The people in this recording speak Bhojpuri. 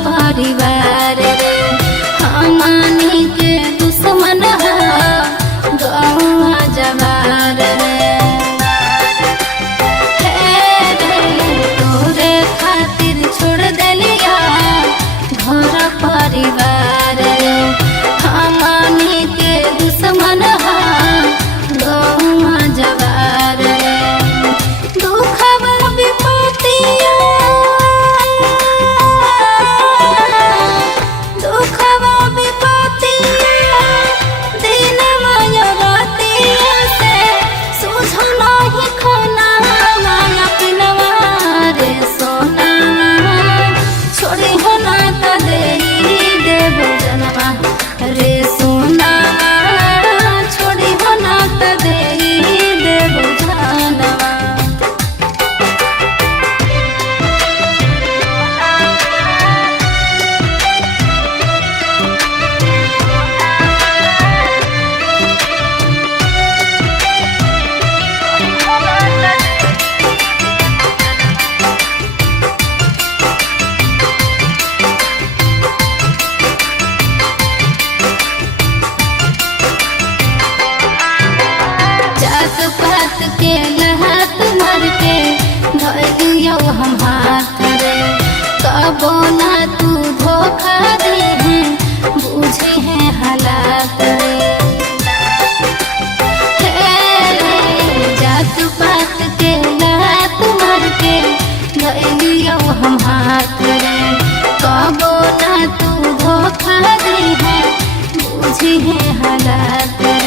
परिवार रे हमनी के दुश्मन है गौवा जवार रे। तोरे खातिर छोड़ देलिया घर परिवार रे हमनी के दुश्मन है गौवा जवार रे। दुखवा विपतिया दुखवा विपतिया दिनवा रातिया से सुझ नाही खाना अपनवा रे सोना छोड़ी हो ना त देव जनवा रे सोना छोड़ी हो ना त देव जनवा। जात पात के लहत मर के धइयो हम हाथ रे कबो ना तू धोखा दे बुझे है हालात रे। जात पात के लहत मर के धइयो हम हाथ रे कबो ना तू धोखा दे बुझे है हालात रे।